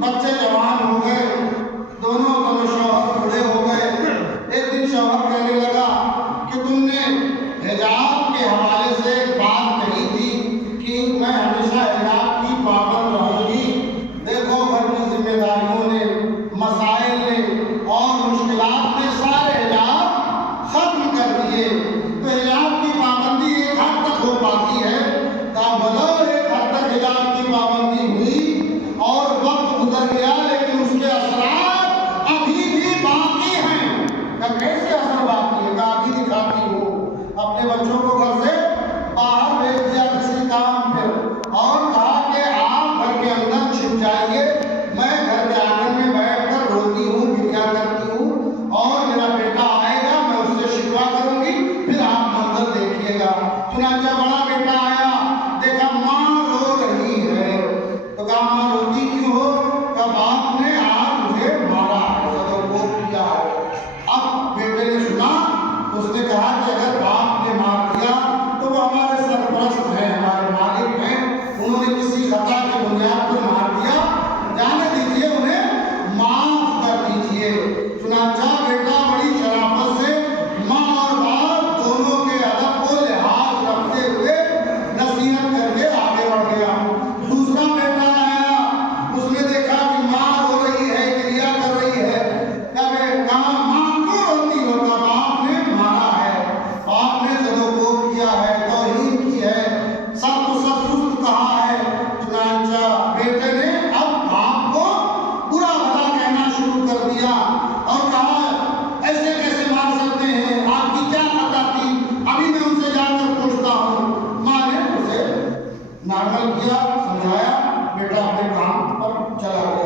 بچے جوان ہو گئے، دونوں شوہر بوڑھے ہو گئے۔ ایک دن شوہر کہنے لگا کہ تم نے حجاب کے حوالے سے ایک بات کہی تھی کہ میں ہمیشہ حجاب کی پابند رہوں گی۔ دیکھو گھر کی ذمہ داریوں نے، مسائل نے اور مشکلات نے سارے حجاب ختم کر دیے، تو حجاب کی پابندی ایک حد تک ہو پاتی ہے۔ کہا بولو ایک حد تک حجاب کی پابندی ہوئی اور وقت گزر گیا، لیکن اس کے اثرات ابھی بھی باقی ہیں۔ کہا کیسے اثر باقی ہے؟ کہا ابھی دکھاتی ہوں۔ اپنے بچوں کو گھر سے باہر بھیج دیا کسی کام پہ اور کہا کہ آپ گھر کے اندر چھپ جائیے، میں گھر کے آنگن میں بیٹھ کر روتی ہوں، گریا کرتی ہوں اور میرا بیٹا آئے گا، میں اس سے شکوا کروں گی، پھر آپ منظر دیکھیے گا۔ چنانچہ بڑا بیٹا آیا، دیکھا ماں رو رہی ہے، تو کہا ماں روتی کیوں ہو؟ کہا باپ نے آج مجھے مارا ہے، سدوپیوگ کیا ہے۔ اب بیٹے نے سنا تو اس نے کہا کہ اگر باپ نے مار دیا تو وہ ہمارے سرپرست ہیں، ہمارے مالک ہیں، انہوں نے کسی خطا کی بنیاد پر مار دیا، جانے دیجیے، انہیں معاف کر دیجیے۔ چنانچہ بیٹا بڑی شرافت سے ماں اور باپ دونوں کے ادب کو لحاظ رکھتے ہوئے نصیحت کر کے آگے بڑھ گیا۔ دوسرا بیٹا آیا، اس نے دیکھا کہ ماں رو رہی ہے، گریا کر رہی ہے۔ کہا ماں کیوں روتی ہو؟ کہا باپ نے مارا ہے، باپ نے سدوپیوگ کیا ہے، توہین کی ہے، سب کو سب سست کہا ہے۔ چنانچہ بیٹے نے اب باپ کو برا بھلا کہنا شروع کر دیا اور کہا ایسے کیسے مار سکتے ہیں، آپ کی کیا خطا تھی، ابھی میں ان سے جا کر پوچھتا ہوں۔ ماں نے اسے نارمل کیا، سمجھایا، بیٹا اپنے کام پر چلا گیا۔